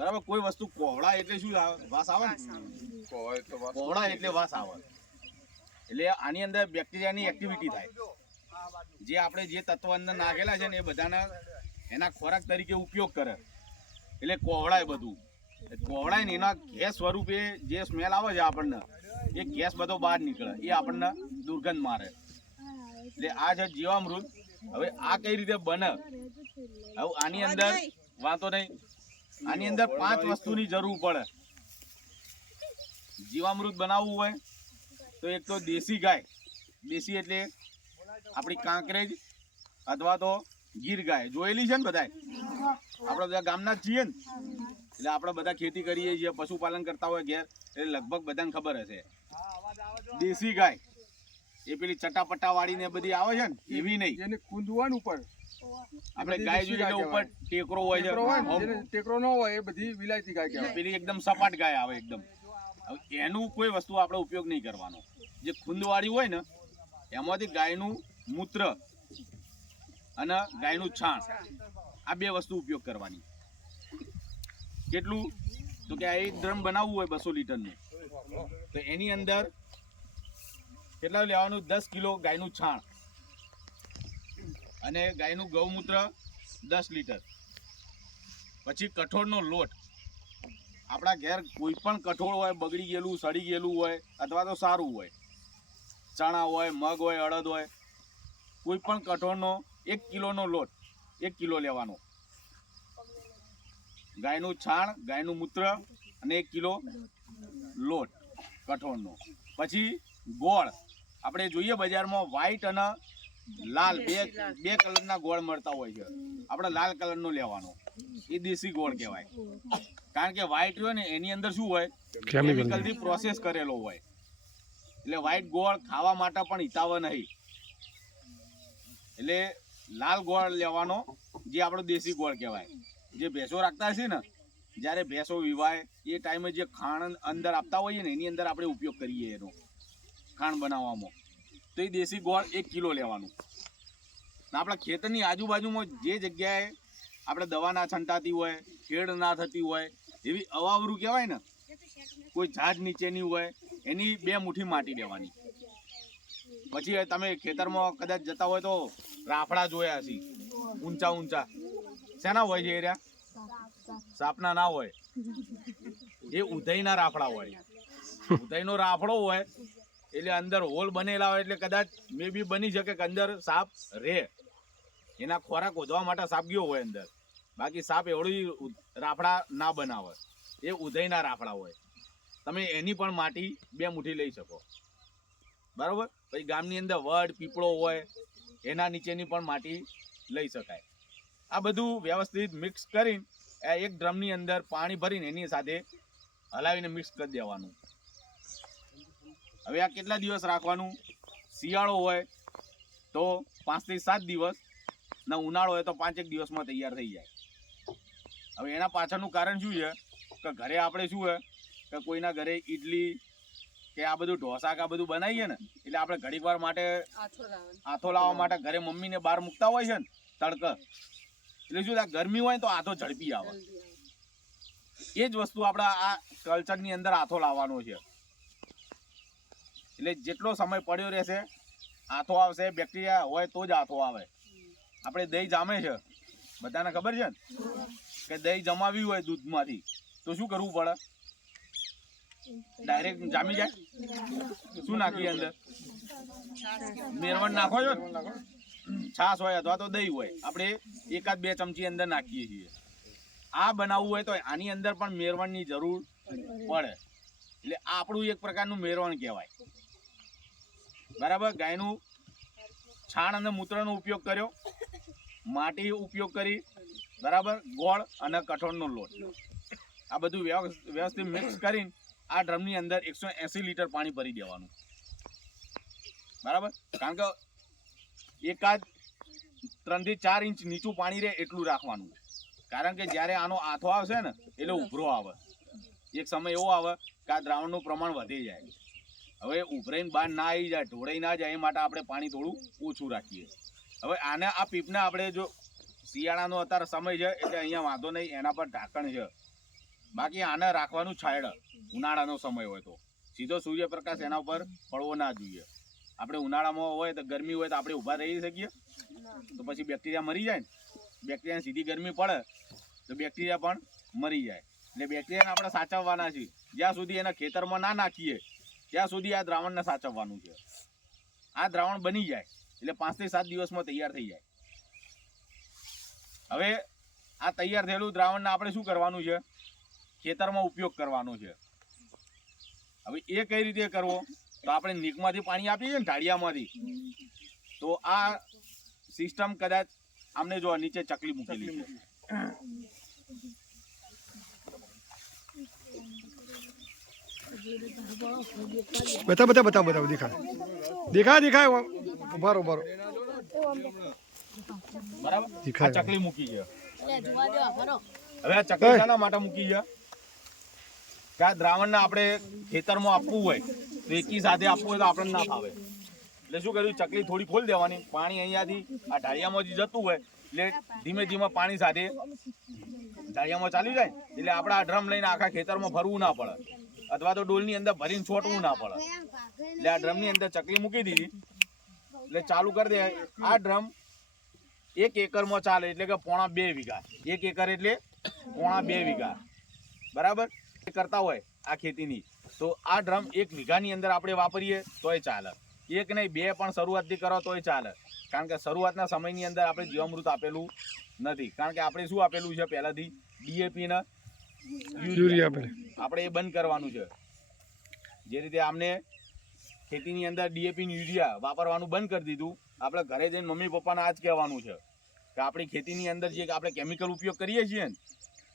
બરાબર. કોઈ વસ્તુ કોવળા એટલે શું આવે? વાસ આવે ને. કોવળા એટલે વાસ આવે. એટલે આની અંદર બેક્ટેરિયાની એક્ટિવિટી થાય. જે આપણે જે તત્વ અંદર નાખેલા છે ને એ બધાના એના ખોરાક તરીકે ઉપયોગ કરે. એટલે કોવળાય બધું. કોવળાય ને એના ગેસ સ્વરૂપે જે સ્મેલ આવે છે આપણને, એ ગેસ બધો બહાર નીકળે, એ આપણને દુર્ગંધ મારે. એટલે આ છે જીવામૃત. હવે આ કઈ રીતે બને? હવે આની અંદર વાંધો નહીં, આની અંદર 5 વસ્તુની જરૂર પડે. જીવામૃત બનાવવું હોય તો એક તો દેશી ગાય, દેશી એટલે આપણી કાંકરેજ અથવા તો ગીર ગાય જોયેલી છે ને બધાય. આપણે બધા ગામના જ છીએ ને, એટલે આપણે બધા ખેતી કરીએ છીએ, પશુપાલન કરતા હોય ઘેર, એટલે લગભગ બધાને ખબર હશે. દેશી ગાય એ પેલી ચટાપટા વાળી ને બધી આવે છે ને, એવી નહીં. એને કુંદવાનું ઉપર આપણે ગાય જોઈએ એટલે ઉપર ટેકરો હોય છે, ટેકરો ન હોય એ બધી વિલાયતી ગાય કહેવાય. પેલી એકદમ સપાટ ગાય આવે એકદમ. હવે એનું કોઈ વસ્તુ આપણે ઉપયોગ નહીં કરવાનો. જે ખૂંદવાળી હોય ને એમાંથી ગાયનું મૂત્ર અને ગાયનું છાણ, આ 2 વસ્તુ ઉપયોગ કરવાની. કેટલું? તો કે આ એક ડ્રમ બનાવવું હોય 200 લીટરનું, તો એની અંદર કેટલા લેવાનું? 10 કિલો ગાયનું છાણ અને ગાયનું ગૌમૂત્ર 10 લીટર. પછી કઠોળનો લોટ. આપણા ઘેર કોઈ પણ કઠોળ હોય, બગડી ગયેલું, સડી ગયેલું હોય અથવા તો સારું હોય, ચણા હોય, મગ હોય, અડદ હોય, કોઈ પણ કઠોળનો 1 કિલોનો લોટ 1 કિલો લેવાનો. ગાયનું છાણ, ગાયનું મૂત્ર અને 1 કિલો લોટ કઠોળનો. પછી ગોળ. આપણે જોઈએ બજારમાં વ્હાઈટ અને લાલ બે કલરના ગોળ મળતા હોય છે. આપણે લાલ કલરનો લેવાનો, એ દેશી ગોળ કહેવાય. કારણ કે વ્હાઈટ હોય ને એની અંદર શું હોય? કેમિકલથી પ્રોસેસ કરેલો હોય. એટલે વ્હાઈટ ગોળ ખાવા માટે પણ હિતાવ નહીં. એટલે લાલ ગોળ લેવાનો, જે આપણો દેશી ગોળ કહેવાય. જે ભેંસો રાખતા હશે ને, જ્યારે ભેંસો વિવાય એ ટાઈમે જે ખાણ અંદર આપતા હોઈએ ને, એની અંદર આપણે ઉપયોગ કરીએ એનો ખાણ બનાવવામાં. તો એ દેશી ગોળ 1 કિલો લેવાનું. આપણા ખેતરની આજુબાજુમાં જે જગ્યાએ આપણે દવા ના છંટાતી હોય, ખેડ ના થતી હોય, એવી અવાવરું કહેવાય ને, કોઈ ઝાડ નીચેની હોય, એની 2 મુઠ્ઠી માટી લેવાની. પછી તમે ખેતરમાં કદાચ જતા હોય તો રાફડા જોયા હશે, ઊંચા ઊંચા. શેના હોય છે? એરિયા સાપના ના હોય, એ ઉધઈના રાફડા હોય. ઉધઈનો રાફડો હોય એટલે અંદર હોલ બનેલા હોય, એટલે કદાચ મે બી બની શકે કે અંદર સાપ રહે. એના ખોરાક શોધવા માટે સાપ ગયો હોય અંદર. બાકી સાપ એવડી રાફડા ના બનાવે, એ ઉધઈના રાફડા હોય. તમે એની પણ માટી 2 મુઠ્ઠી લઈ શકો. બરાબર. પછી ગામની અંદર વડ, પીપળો હોય, એના નીચેની પણ માટી લઈ શકાય. આ બધું વ્યવસ્થિત મિક્સ કરીને એક ડ્રમની અંદર પાણી ભરીને એની સાથે હલાવીને મિક્સ કરી દેવાનું. હવે આ કેટલા દિવસ રાખવાનું? શિયાળો હોય તો 5 થી 7 દિવસ, ને ઉનાળો હોય તો 5 દિવસમાં તૈયાર થઈ જાય. હવે એના પાછળનું કારણ શું છે? કે ઘરે આપણે શું છે કે કોઈના ઘરે ઈડલી કે આ બધું ઢોસા કે આ બધું બનાવીએ ને, એટલે આપણે ઘડીક વાર માટે આથો લાવવા માટે ઘરે મમ્મીને બહાર મૂકતા હોય છે ને તડક, એટલે શું થાય? ગરમી હોય તો આથો ઝડપી આવે. એ જ વસ્તુ આપણા આ કલ્ચરની અંદર આથો લાવવાનો છે. એટલે જેટલો સમય પડ્યો રહેશે આથો આવશે. બેક્ટેરિયા હોય તો જ આથો આવે. આપણે દહીં જામે છે, બધાને ખબર છે ને કે દહીં જમાવી હોય દૂધમાંથી તો શું કરવું પડે? ડાયરેક્ટ જામી જાય. શું નાખીએ અંદર? મેરવણ નાખો છો ને, છાશ હોય અથવા તો દહીં હોય, આપણે 1-2 ચમચી અંદર નાખીએ છીએ. આ બનાવવું હોય તો આની અંદર પણ મેરવણની જરૂર પડે. એટલે આ આપણું એક પ્રકારનું મેરવણ કહેવાય. બરાબર. ગાયનું છાણ અને મૂત્રનો ઉપયોગ કર્યો, માટી ઉપયોગ કરી, બરાબર, ગોળ અને કઠોળનો લોટ, આ બધું વ્યવસ્થિત મિક્સ કરીને આ ડ્રમની અંદર 180 લીટર પાણી ભરી દેવાનું. બરાબર. કારણ કે એકાદ 3 થી 4 ઇંચ નીચું પાણી રહે એટલું રાખવાનું. કારણ કે જ્યારે આનો આથો આવશે ને એટલે ઉભરો આવે. એક સમય એવો આવે કે આ દ્રાવણનું પ્રમાણ વધી જાય. હવે ઉભરાઈને બહાર ના આવી જાય, ઢોળાઈ ના જાય, એ માટે આપણે પાણી થોડું ઓછું રાખીએ. હવે આને આ પીપને આપણે જો શિયાળાનો અત્યારે સમય છે એટલે અહીંયા વાંધો નહીં, એના પર ઢાંકણ છે, બાકી આને રાખવાનું છાયડ ઉનાળાનો સમય હોય તો સીધો સૂર્યપ્રકાશ એના ઉપર પડવો ના જોઈએ. આપણે ઉનાળામાં હોય તો ગરમી હોય તો આપણે ઊભા રહી શકીએ? તો પછી બેક્ટેરિયા મરી જાય ને. બેક્ટેરિયાને સીધી ગરમી પડે તો બેક્ટેરિયા પણ મરી જાય. એટલે બેક્ટેરિયાને આપણે સાચવવાના છે. જ્યાં સુધી એના ખેતરમાં ના નાખીએ ત્યાં સુધી આ દ્રાવણને સાચવવાનું છે. આ દ્રાવણ બની જાય એટલે 5 થી 7 દિવસમાં તૈયાર થઈ જાય. હવે આ તૈયાર થયેલું દ્રાવણને આપણે શું કરવાનું છે? ખેતરમાં ઉપયોગ કરવાનો છે. હવે એ કઈ રીતે કરવો? તો આપણે નીકમાંથી પાણી આપીએ છીએ ને ઢાળિયામાંથી, તો આ સિસ્ટમ કદાચ આમને જો નીચે ચકલી મૂકેલી છે. બતાવો દેખાય ઉભારો બરાબર, દેખાય. આ ચકલી મૂકી છે. હવે આ ચકલી શાના માટે મૂકી છે? કે આ દ્રાવણને આપણે ખેતરમાં આપવું હોય તો એકી સાથે આપવું હોય તો આપણને ના ફાવે. એટલે શું કર્યું? ચકલી થોડી ખોલી દેવાની, પાણી અહીંયાથી આ ઢાળિયામાંથી જતું હોય એટલે ધીમે ધીમે પાણી સાથે ઢાળિયામાં ચાલી જાય. એટલે આપણે આ ડ્રમ લઈને આખા ખેતરમાં ફરવું ના પડે, અથવા તો ડોલની અંદર ભરીને છોટવું ના પડે. એટલે આ ડ્રમની અંદર ચકલી મૂકી દીધી એટલે ચાલુ કરી દે. આ ડ્રમ 1 એકરમાં ચાલે, એટલે કે 2.5 વીઘા. 1 એકર એટલે 2.5 વીઘા, બરાબર કરતા હોય આ ખેતીની, તો આ ડ્રમ 1 વીઘાની અંદર આપણે વાપરીએ તોય ચાલે. 1 નહીં 2 પણ શરૂઆતથી કરો તોય ચાલે. કારણ કે શરૂઆતના સમયની અંદર આપણે જીવામૃત આપેલું નથી. કારણ કે આપણે શું આપેલું છે પહેલાથી? ડીએપી ને યુરિયા. આપણે એ બંધ કરવાનું છે. જે રીતે આમને ખેતીની અંદર ડીએપી ને યુરિયા વાપરવાનું બંધ કરી દીધું, આપણે ઘરે જઈને મમ્મી પપ્પાને આ જ કહેવાનું છે કે આપણી ખેતીની અંદર જે આપણે કેમિકલ ઉપયોગ કરીએ છીએ ને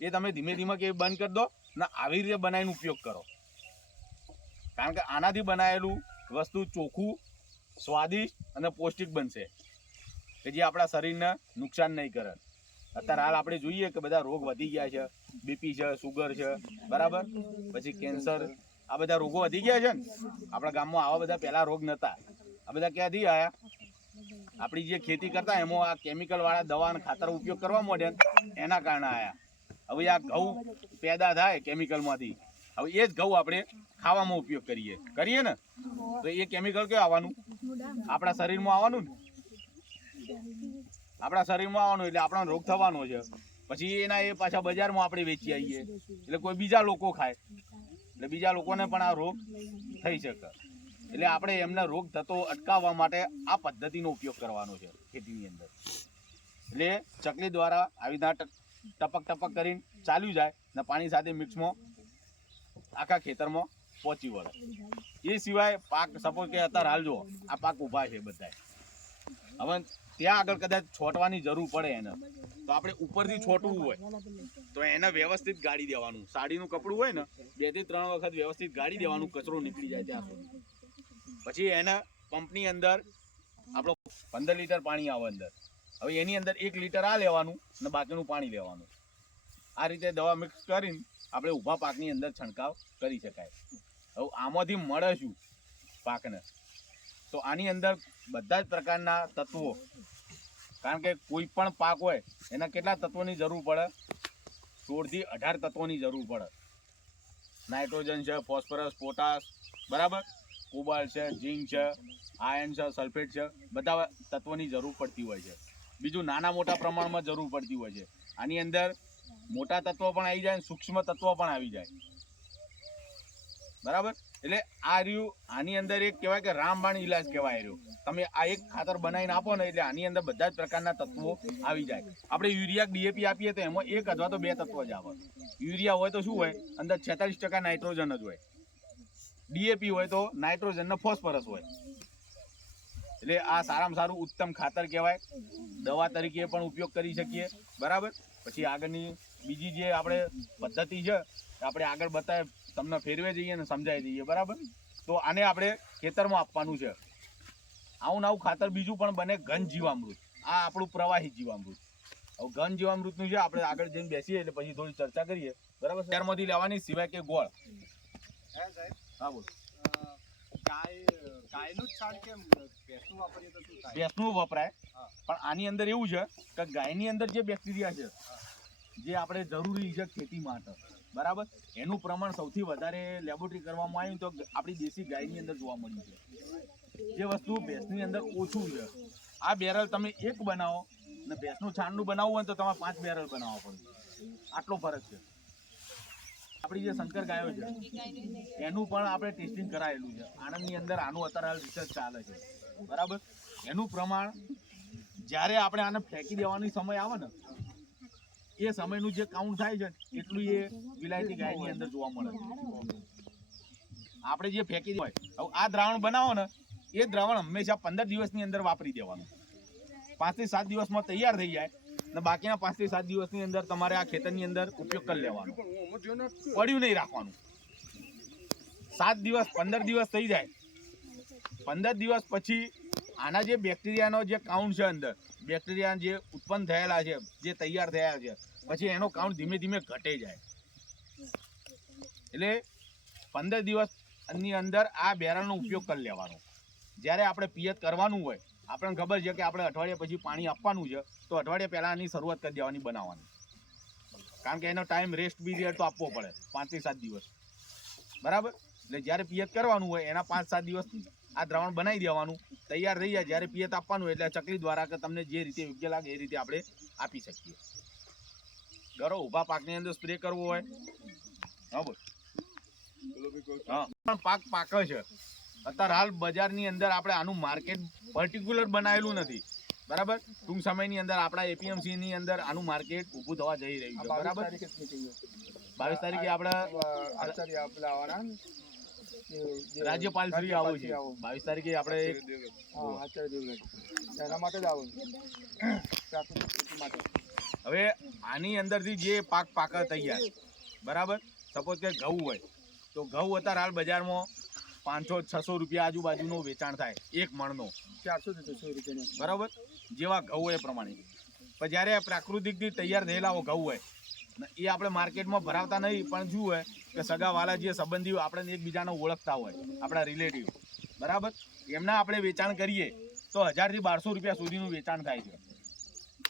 એ તમે ધીમે ધીમે કે બંધ કરી દો ને આવી રીતે બનાવીને ઉપયોગ કરો. કારણ કે આનાથી બનાવેલું વસ્તુ ચોખ્ખું, સ્વાદિષ્ટ અને પૌષ્ટિક બનશે કે જે આપણા શરીરને નુકસાન નહીં કરે. અત્યારે હાલ આપણે જોઈએ કે બધા રોગ વધી ગયા છે. બીપી છે, સુગર છે, બરાબર, પછી કેન્સર, આ બધા રોગો વધી ગયા છે ને. આપણા ગામમાં આવા બધા પહેલા રોગ નહોતા. આ બધા ક્યાંથી આવ્યા? આપણી જે ખેતી કરતા એમાં આ કેમિકલ વાળા દવા અને ખાતર ઉપયોગ કરવા માંડ્યા એના કારણે આવ્યા. હવે આ ઘઉં પેદા થાય કેમિકલમાંથી, હવે એ જ ઘઉં આપણે ખાવામાં ઉપયોગ કરીએ ને, તો એ કેમિકલ ક્યાં આવવાનું? આપણા શરીરમાં આવવાનું ને. આપણા શરીરમાં આવવાનું એટલે આપણને રોગ થવાનો છે. પછી એના એ પાછા બજારમાં આપણે વેચી આવીએ એટલે કોઈ બીજા લોકો ખાય, એટલે બીજા લોકોને પણ આ રોગ થઈ શકે. એટલે આપણે એમને રોગ થતો અટકાવવા માટે આ પદ્ધતિનો ઉપયોગ કરવાનો છે ખેતીની અંદર. એટલે ચકલી દ્વારા આવી રીતના ટપક ટપક કરીને ચાલ્યું જાય ને પાણી સાથે મિક્સમાં આખા ખેતરમાં પહોંચી વળે. એ સિવાય પાક, સપોઝ કે અત્યારે હાલ જો આ પાક ઊભા છે બધા, હવે ત્યાં આગળ કદાચ છોટવાની જરૂર પડે એને, તો આપણે ઉપરથી છોટવું હોય તો એને વ્યવસ્થિત ગાળી દેવાનું. સાડીનું કપડું હોય ને 2 થી 3 વખત વ્યવસ્થિત ગાળી દેવાનું, કચરો નીકળી જાય ત્યાં સુધી. પછી એને પંપની અંદર આપણો 15 લીટર પાણી આવે અંદર. હવે એની અંદર 1 લીટર આ લેવાનું ને બાકીનું પાણી લેવાનું. આ રીતે દવા મિક્સ કરીને આપણે ઊભા પાકની અંદર છંટકાવ કરી શકાય. હવે આમાંથી મળે શું પાકને? તો આની અંદર બધા જ પ્રકારના તત્વો, કારણ કે કોઈ પણ પાક હોય એના કેટલા તત્વોની જરૂર પડે? 16 થી 18 તત્વોની જરૂર પડે. નાઇટ્રોજન છે, ફોસ્ફરસ, પોટાશ, બરાબર, કોબાલ્ટ છે, ઝીંક છે, આયર્ન છે, સલ્ફેટ છે, બધા તત્વોની જરૂર પડતી હોય છે. બીજું નાના મોટા પ્રમાણમાં જરૂર પડતી હોય છે. આની અંદર મોટા તત્વો પણ આવી જાય, સૂક્ષ્મ તત્વો પણ આવી જાય, બરાબર. એટલે આ રહ્યું, આની અંદર એક કહેવાય કે રામબાણ ઇલાજ કહેવાય રહ્યો. તમે આ એક ખાતર બનાવીને આપો ને એટલે આની અંદર બધા જ પ્રકારના તત્વો આવી જાય. આપણે યુરિયા ડીએપી આપીએ તો એમાં 1 અથવા તો 2 તત્વો જ આવે. યુરિયા હોય તો શું હોય? અંદર 46% નાઇટ્રોજન જ હોય. ડીએપી હોય તો નાઇટ્રોજન ને ફોસ્ફરસ હોય. એટલે આ સારામાં સારું ઉત્તમ ખાતર કહેવાય. દવા તરીકે પણ ઉપયોગ કરી શકીએ, બરાબર. પછી આગળની બીજી જે આપણે પદ્ધતિ છે આપણે આગળ બતાવે, તમને ફેરવે જઈએ ને સમજાવી દઈએ, બરાબર. તો આને આપણે ખેતરમાં આપવાનું છે. આવું ને આવું ખાતર બીજું પણ બને, ઘન જીવામૃત. આ આપણું પ્રવાહી જીવામૃત. હવે ઘન જીવામૃતનું છે આપણે આગળ જઈને બેસીએ એટલે પછી થોડી ચર્ચા કરીએ, બરાબર. ત્યારમાંથી લેવાની, સિવાય કે ગોળ. હા બોલ. ભેંસનું વપરાય, પણ આની અંદર એવું છે કે ગાયની અંદર જે બેક્ટેરિયા છે જે આપણે જરૂરી છે ખેતી માટે, બરાબર. એનું પ્રમાણ સૌથી વધારે લેબોરેટરી કરવામાં આવ્યું તો આપણી દેશી ગાયની અંદર જોવા મળ્યું છે. જે વસ્તુ ભેંસની અંદર ઓછું છે. આ બેરલ તમે એક બનાવો ને ભેંસનું છાણનું બનાવવું હોય તો તમારે 5 બેરલ બનાવવા પડે. આટલો ફરક છે. આપણી જે શંકર ગાયો છે એનું પણ આપણે ટેસ્ટિંગ કરાયેલું છે. આણંદની અંદર આનું અત્યારે હાલ રિસર્ચ ચાલે છે. બરાબર. એનું પ્રમાણ જ્યારે આપણે આને ફેંકી દેવાનો સમય આવે ને એ સમયનું જે કાઉન્ટ થાય છે એટલું એ વિલાયતી ગાયની અંદર જોવા મળે છે. આપણે જે ફેંકી હોય હવે આ દ્રાવણ બનાવો ને એ દ્રાવણ હંમેશા 15 દિવસની અંદર વાપરી દેવાનું. 5 થી 7 દિવસમાં તૈયાર થઈ જાય ને બાકીના 5 થી 7 દિવસની અંદર તમારે આ ખેતરની અંદર ઉપયોગ કરી લેવાનો. પડ્યું નહીં રાખવાનું. 7 દિવસ 15 દિવસ થઈ જાય 15 દિવસ પછી આના જે બેક્ટેરિયાનો જે કાઉન્ટ છે અંદર બેક્ટેરિયા જે ઉત્પન્ન થયેલા છે જે તૈયાર થયા છે પછી એનો કાઉન્ટ ધીમે ધીમે ઘટે જાય. એટલે 15 દિવસની અંદર આ બેરલનો ઉપયોગ કરી લેવાનો. જ્યારે આપણે પિયત કરવાનું હોય આપણને ખબર છે કે આપણે અઠવાડિયા પછી પાણી આપવાનું છે તો અઠવાડિયા પહેલાં આની શરૂઆત કરી દેવાની બનાવવાની. કારણ કે એનો ટાઈમ રેસ્ટ પીરિયડ તો આપવો પડે 5 થી 7 દિવસ. બરાબર. એટલે જ્યારે પિયત કરવાનું હોય એના 5-7 દિવસ આ દ્રાવણ બનાવી દેવાનું તૈયાર થઈ જાય. જ્યારે પિયત આપવાનું એટલે ચકલી દ્વારા કે તમને જે રીતે યોગ્ય લાગે એ રીતે આપણે આપી શકીએ. ગરો ઊભા પાકની અંદર સ્પ્રે કરવો હોય હા બોલ હા પણ પાક પાકે છે. અત્યારે હાલ બજારની અંદર આપણે આનું માર્કેટ પર્ટિક્યુલર બનાવેલું નથી. બરાબર. ટૂંક સમયની અંદર આપણા એપીએમસી ની અંદર આનું માર્કેટ ઊભું થવા જઈ રહ્યું છે. બરાબર. 22 તારીખે આપણે રાજ્યપાલ શ્રી આવું છે. 22 તારીખે આપણે હવે આની અંદરથી જે પાક પાકે તૈયાર બરાબર. સપોઝ કે ઘઉં હોય તો ઘઉં અત્યારે હાલ બજારમાં 500-600 રૂપિયા આજુબાજુનું વેચાણ થાય એક મણનો. 400-600 રૂપિયા બરાબર. જેવા ઘઉં એ પ્રમાણે પણ જ્યારે પ્રાકૃતિકથી તૈયાર થયેલા ઘઉં હોય એ આપણે માર્કેટમાં ભરાવતા નહીં પણ શું હોય કે સગાવાલા જે સંબંધીઓ આપણે એકબીજાને ઓળખતા હોય આપણા રિલેટિવ બરાબર એમના આપણે વેચાણ કરીએ તો 1000 થી 1200 રૂપિયા સુધીનું વેચાણ થાય છે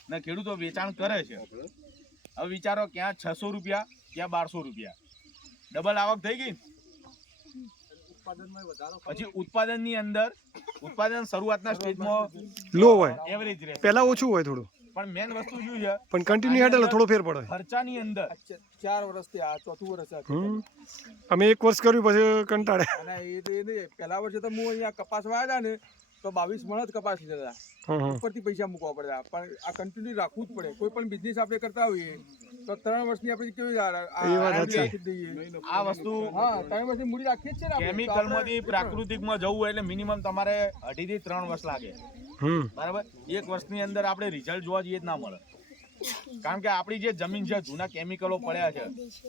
ને ખેડૂતો વેચાણ કરે છે. હવે વિચારો ક્યાં 600 રૂપિયા ક્યાં 1200 રૂપિયા ડબલ આવક થઈ ગઈ. પછી ઉત્પાદનની અંદર ઉત્પાદન શરૂઆતના સ્ટેજમાં લો હોય એવરેજ રહે પહેલા ઓછું હોય થોડું પણ મેન વસ્તુ શું છે પણ કન્ટિન્યુ હેડ એટલે થોડો ફેર પડે. ખર્ચાની અંદર 4 વર્ષથી આ ચોથું વર્ષ અમે 1 વર્ષ કર્યું પછી કંટાળે. અને એ પહેલા વર્ષે તો હું અહીંયા કપાસ વાવ્યા ને તો 22 મણ જ કપાસ લીધા હતા. ઉપરથી પૈસા મૂકવા પડ્યા પણ આ કન્ટિન્યુ રાખવું જ પડે. કોઈ પણ બિઝનેસ આપણે કરતા હોઈએ તો 3 વર્ષની આપણે કેવી રાખી દઈએ આ વસ્તુ હા 3 વર્ષની મૂડી રાખીએ જ છે ને. કેમિકલમાંથી પ્રાકૃતિકમાં જવું એટલે મિનિમમ તમારે 2.5 થી 3 વર્ષ લાગે. બરાબર. 1 વર્ષની અંદર આપણે રિઝલ્ટ જોવા જઈએ જ ના મળે. કારણ કે આપણી જે જમીન છે જૂના કેમિકલો પડ્યા છે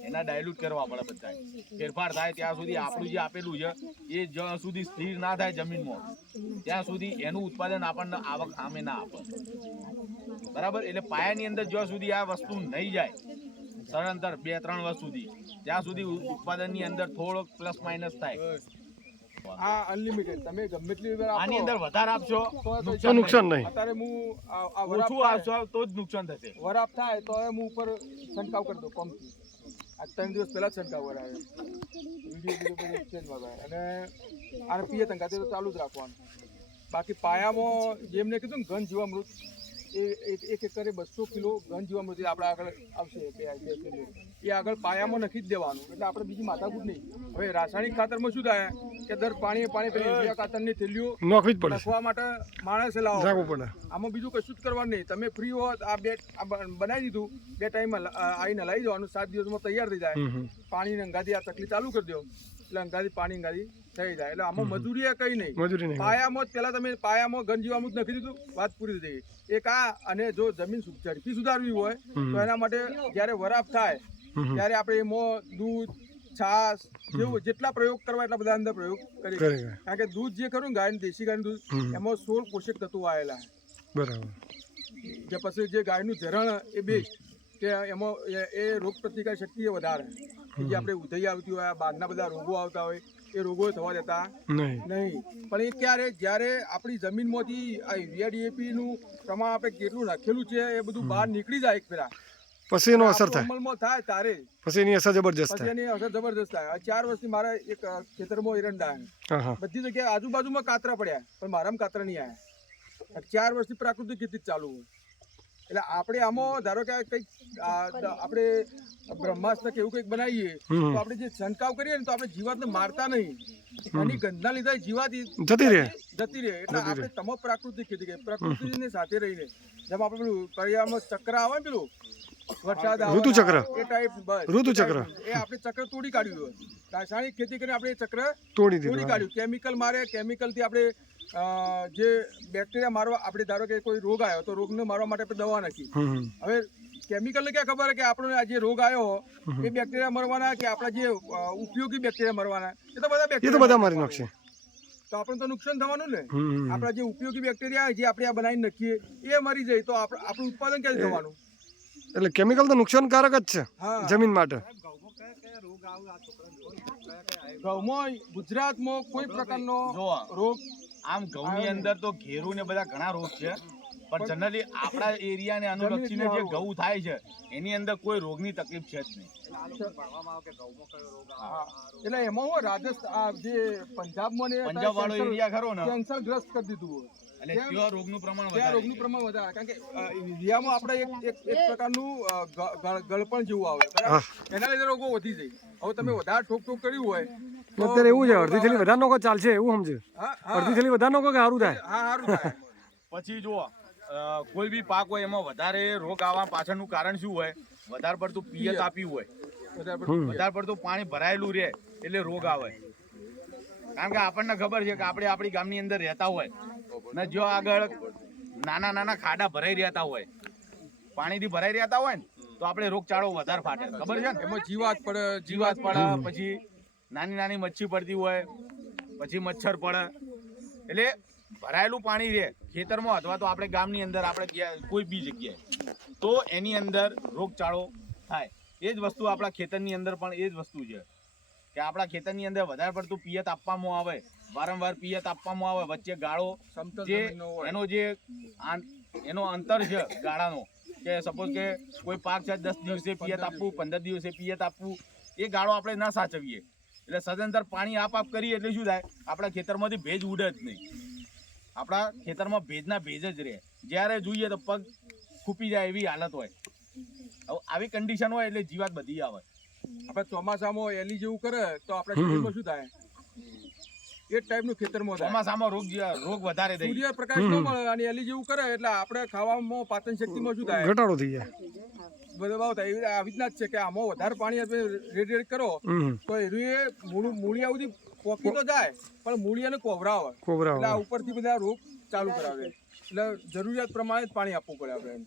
એના ડાયલ્યુટ કરવા પડે. બધા ફેરફાર થાય ત્યાં સુધી આપણું જે આપેલું છે એ જ્યાં સુધી સ્થિર ના થાય જમીનમાં ત્યાં સુધી એનું ઉત્પાદન આપણને આવક સામે ના આપે. બરાબર. એટલે પાયાની અંદર જ્યાં સુધી આ વસ્તુ નહીં જાય સળંતર 2-3 વર્ષ સુધી ત્યાં સુધી ઉત્પાદનની અંદર થોડોક પ્લસ માઇનસ થાય. આ અનલિમિટેડ તમે ગમે એટલી વાર આની અંદર વધારે આપશો તો નુકસાન નહીં. અત્યારે હું ઓછું આપશો તો જ નુકસાન થશે. વરાપ થાય તો હવે હું ઉપર છંટકાવ કરી દઉં પંપથી. આ 3 દિવસ પહેલા છંટકાવ કરાવ્યો વિડીયો એક્સચેન્જમાં ગયા અને આને પિયત અંગાતે તો ચાલુ જ રાખવાનું. બાકી પાયામાં જેમને કીધું ને ઘન જીવામૃત એ 1 એકરે 200 કિલો ઘન જીવામૃત આપણે આગળ આવશે એ આગળ પાયામાં નખી જ દેવાનું. એટલે આપણે બીજી માથાકૂટ નહીં. હવે રાસાયણિક ખાતરમાં શું થાય કે દર પાણી પેલી યુરિયા ખાતરની થેલીઓ નોખવી જ પડે. નાખવા માટે માણસે લાવવા રાખવું પડે. આમાં બીજું કશું જ કરવાનું નહીં. તમે ફ્રી હો આ બનાવી દીધું 2 ટાઈમમાં આવીને લાવી દેવાનું 7 દિવસમાં તૈયાર થઈ જાય. પાણીની અંગાથી આ તકલીફ ચાલુ કરી દો એટલે અંગાથી પાણી અંગાથી થઈ જાય. એટલે આમાં મજૂરી કઈ નહીં. પાયામાં જ પેલા તમે પાયામાં ઘન જીવામૃત નાખી દીધું વાત પૂરી થઈ ગઈ. એક આ અને જો જમીન ઝડપી સુધારવી હોય તો એના માટે જ્યારે વરાપ થાય ત્યારે આપણે એમાં દૂધ છાશ જેવું જેટલા પ્રયોગ કરવા એટલા બધા અંદર પ્રયોગ કરી. કારણ કે દૂધ જે ખરું ગાયનું દેશી ગાયનું દૂધ એમાં 16 પોષક તત્વો આવેલા બરાબર. જે પછી જે ગાયનું ઝરણ એ બેસ્ટ કે એમાં એ રોગ પ્રતિકાર શક્તિ એ વધારે. જે આપણે ઉધઈ આવતી હોય બહારના બધા રોગો આવતા હોય એ રોગો થવા દેતા નહીં. પણ એ ક્યારે જ્યારે આપણી જમીનમાંથી આ યુરિયા DAP નું પ્રમાણ આપણે કેટલું નાખેલું છે એ બધું બહાર નીકળી જાય એક ફેરા પછી એનો અસર થાય અમલમાં થાય તારે પછી એની અસર જબરજસ્ત પછી થાય એની અસર જબરદસ્ત થાય. આ 4 વર્ષથી મારા એક ખેતરમાં એરંડા હા હા બધી જગ્યાએ આજુબાજુમાં કાતરા પડ્યા પણ મારામાં કાતરા નહીં આવ્યા. 4 વર્ષથી પ્રાકૃતિક ખેતી જ ચાલુ હોય. એટલે આપણે આમાં ધારો કે કંઈક આપણે બ્રહ્માસ્ત્ર કે એવું કંઈક બનાવીએ તો આપણે જે છંટકાવ કરીએ ને તો આપણે જીવાતને મારતા નહીં. એની ગંધના લીધે જીવાત જતી રહે જતી રહે. એટલે આપણે તમામ પ્રાકૃતિક ખેતી કરીએ પ્રકૃતિની સાથે રહીને. જેમ આપણે પેલું પર્યાવરણમાં ચક્ર આવે ને પેલું વરસાદ આવે ઋતુચક્ર. એ ટાઈપ બસ ઋતુચક્ર. એ આપણે ચક્ર તોડી કાઢ્યું હોય. રાસાયણિક ખેતી કરીને આપણે એ ચક્ર તોડી તોડી દીધું કાઢ્યું. કેમિકલ મારે કેમિકલથી આપણે જે બેક્ટેરિયા મારવા આપણે ધારો કે કોઈ રોગ આવ્યો તો રોગને મારવા માટે આપણે દવા નાખી. હવે કેમિકલને ક્યાં ખબર કે આપણને આ જે રોગ આવ્યો એ બેક્ટેરિયા મરવાના કે આપણા જે ઉપયોગી બેક્ટેરિયા મરવાના એ તો બધા એ તો બેક્ટેરિયા બધા મારી નાખશે તો આપણને તો નુકસાન થવાનું ને. હમ. આપણા જે ઉપયોગી બેક્ટેરિયા જે આપણે આ બનાવીને નાખીએ એ મરી જાય તો આપણું ઉત્પાદન ક્યારે થવાનું? એટલે કેમિકલ તો નુકસાનકારક જ છે હા. જમીન માટે ઘઉંમાં ગુજરાતમાં કોઈ પ્રકારનો જો રોગ આમ ઘઉંની અંદર તો ઘેરું ને બધા ઘણા રોગ છે પણ જનરલી આપણા એરિયાને અનુલક્ષીને જે ઘઉં થાય છે એની અંદર કોઈ રોગની તકલીફ છે જ નહીં. હા. એટલે એમાં હું રાજસ્થાન જે પંજાબમાં ને પંજાબ વાળો એરિયા ખરો ને કેન્સર ગ્રસ્ત કરી દીધું હોય. એટલે ત્યાં રોગનું પ્રમાણ ત્યાં વધારે રોગનું પ્રમાણ વધારે કારણ કે ઇન્ડિયામાં આપણે એક પ્રકારનું ગળપણ જેવું આવે બરાબર? એના લીધે રોગો વધી જાય. હવે તમે વધારે ઠોક કર્યું હોય તો અત્યારે એવું છે અડધી થેલી વધારે નો ચાલશે એવું સમજે હા અડધી થેલી વધારે નો કે સારું થાય હા સારું થાય. પછી જુઓ કોઈ બી પાક હોય એમાં વધારે રોગ આવવા પાછળનું કારણ શું હોય? વધારે પડતું પિયત આપ્યું હોય, વધારે પડતું પાણી ભરાયેલું રહે એટલે રોગ આવે. કારણ કે આપણને ખબર છે કે આપણે આપણી ગામની અંદર રહેતા હોય ને જો આગળ નાના નાના ખાડા ભરાઈ રહેતા હોય પાણીથી ભરાઈ રહેતા હોય ને તો આપણે રોગચાળો વધારે ફાટે. ખબર છે ને? એમાં જીવાત પડે જીવાત પડે, પછી નાની નાની મચ્છી પડતી હોય, પછી મચ્છર પડે. એટલે ભરાયેલું પાણી રહે ખેતરમાં અથવા તો આપણે ગામની અંદર આપણે કોઈ બી જગ્યાએ તો એની અંદર રોગચાળો થાય. એ જ વસ્તુ આપણા ખેતરની અંદર પણ એ જ વસ્તુ છે કે આપણા ખેતરની અંદર વધારે પડતું પિયત આપવામાં આવે, વારંવાર પિયત આપવામાં આવે, વચ્ચે ગાળો જે એનો અંતર છે ગાળાનો કે સપોઝ કે કોઈ પાક છે 10 દિવસે પિયત આપવું, 15 દિવસે પિયત આપવું, એ ગાળો આપણે ના સાચવીએ એટલે સદંતર પાણી આપ કરીએ એટલે શું થાય? આપણા ખેતરમાંથી ભેજ ઉડે જ નહીં. આપણા ખેતરમાં ભેજના ભેજ જ રહે. જ્યારે જોઈએ તો પગ ખૂપી જાય એવી હાલત હોય. હવે આવી કન્ડિશન હોય એટલે જીવાત બધી આવે. આપણે ચોમાસામાં એલી જેવું કરે તો આપણા ખેતરમાં શું થાય? એ ટાઈપનું ખેતરમાં થાય. ચોમાસામાં રોગ વધારે થાય. સૂર્યપ્રકાશ ન મળે અને એલી જેવું કરે એટલે આપણે ખાવામાં પાચન શક્તિમાં શું થાય? ઘટાડો થઈ જાય બદલાવ થાય. આવી રીતના જ છે કે આમાં વધારે પાણી આપણે રેડ કરો તો એ મૂળિયા સુધી પોકી તો જાય પણ મૂળિયાને કોવરાવે એટલે આ ઉપરથી બધા રોગ ચાલુ કરાવે. એટલે જરૂરિયાત પ્રમાણે જ પાણી આપવું પડે આપણે.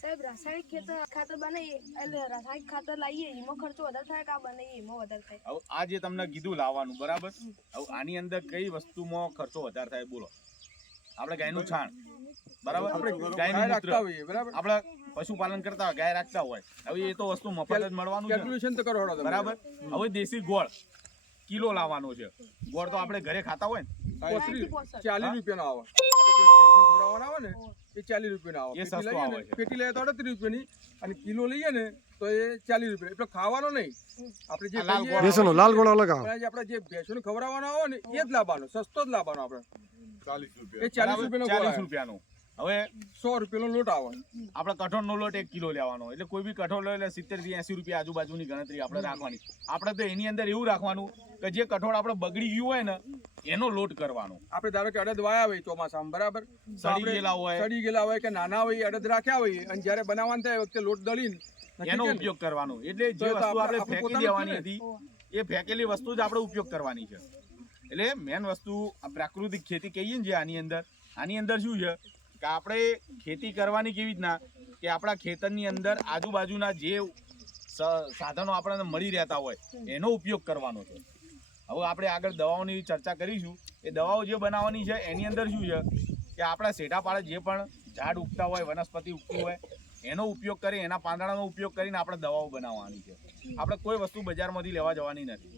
સાહેબ રાસાયણિક ખાતર બનાવીએ એટલે રાસાયણિક ખાતર લાવીએ એમાં ખર્ચો વધારે થાય કે આ બનાવીએ એમાં વધારે થાય? હવે આ જે તમને કીધું લાવવાનું બરાબર. હવે આની અંદર કઈ વસ્તુમાં ખર્ચો વધારે થાય બોલો? આપણે ગાયનું છાણ બરાબર, આપણે ગાયનું મૂત્ર, આપણે પશુપાલન કરતા હોય ગાય રાખતા હોય. હવે એ તો વસ્તુ મફત જ મળવાનું છે કેલ્ક્યુલેશન તો કરો બરાબર. હવે દેશી ગોળ કિલો લાવવાનો છે. ગોળ તો આપણે ઘરે ખાતા હોય ને 40 રૂપિયાનો આવે. ખવડાવવાના આવે ને એ 40 રૂપિયાનો આવે. એ સસ્તો આવે છે. પેટી લઈએ તો 38 રૂપિયાની અને કિલો લઈએ ને તો એ 40 રૂપિયા. એટલે ખાવાનો નહીં, આપણે જે બેસનો લાલ ગોળ અલગ આવે. આપણે જે ભેંસોને ખવડાવવાનો આવે ને એ જ લાવવાનો, સસ્તો જ લાવવાનો. આપણે 40 રૂપિયા. એ 40 રૂપિયાનો હવે 100 રૂપિયાનો લોટ આવે. આપણે કઠોળનો લોટ 1 કિલો લેવાનો એટલે કોઈ બી કઠોળ લે એટલે 70 થી 80 રૂપિયા આજુબાજુની ગણતરી આપણે રાખવાની. આપણે તો એની અંદર એવું રાખવાનું કે જે કઠોળ આપણે બગડી ગયું હોય ને એનો લોટ કરવાનો. આપણે ધારો કે અડદ વાયા હોય ચોમાસામાં બરાબર, સડી ગયેલા હોય કે નાના હોય અડદ રાખ્યા હોય અને જ્યારે બનાવવાનું થાય વખતે લોટ દળીને એનો ઉપયોગ કરવાનો. એટલે જે વસ્તુ આપણે ફેંકી દેવાની હતી એ ફેંકેલી વસ્તુ જ આપણે ઉપયોગ કરવાની છે. એટલે મેન વસ્તુ પ્રાકૃતિક ખેતી કહીએ ને જે આની અંદર શું છે કે આપણે ખેતી કરવાની કેવી રીતના કે આપણા ખેતરની અંદર આજુબાજુના જે સાધનો આપણને મળી રહેતા હોય એનો ઉપયોગ કરવાનો છે. હવે આપણે આગળ દવાઓની ચર્ચા કરીશું. એ દવાઓ જે બનાવવાની છે એની અંદર શું છે કે આપણા સેઠા પાડે જે પણ ઝાડ ઉગતા હોય, વનસ્પતિ ઉગતી હોય એનો ઉપયોગ કરી, એના પાંદડાનો ઉપયોગ કરીને આપણે દવાઓ બનાવવાની છે. આપણે કોઈ વસ્તુ બજારમાંથી લેવા જવાની નથી.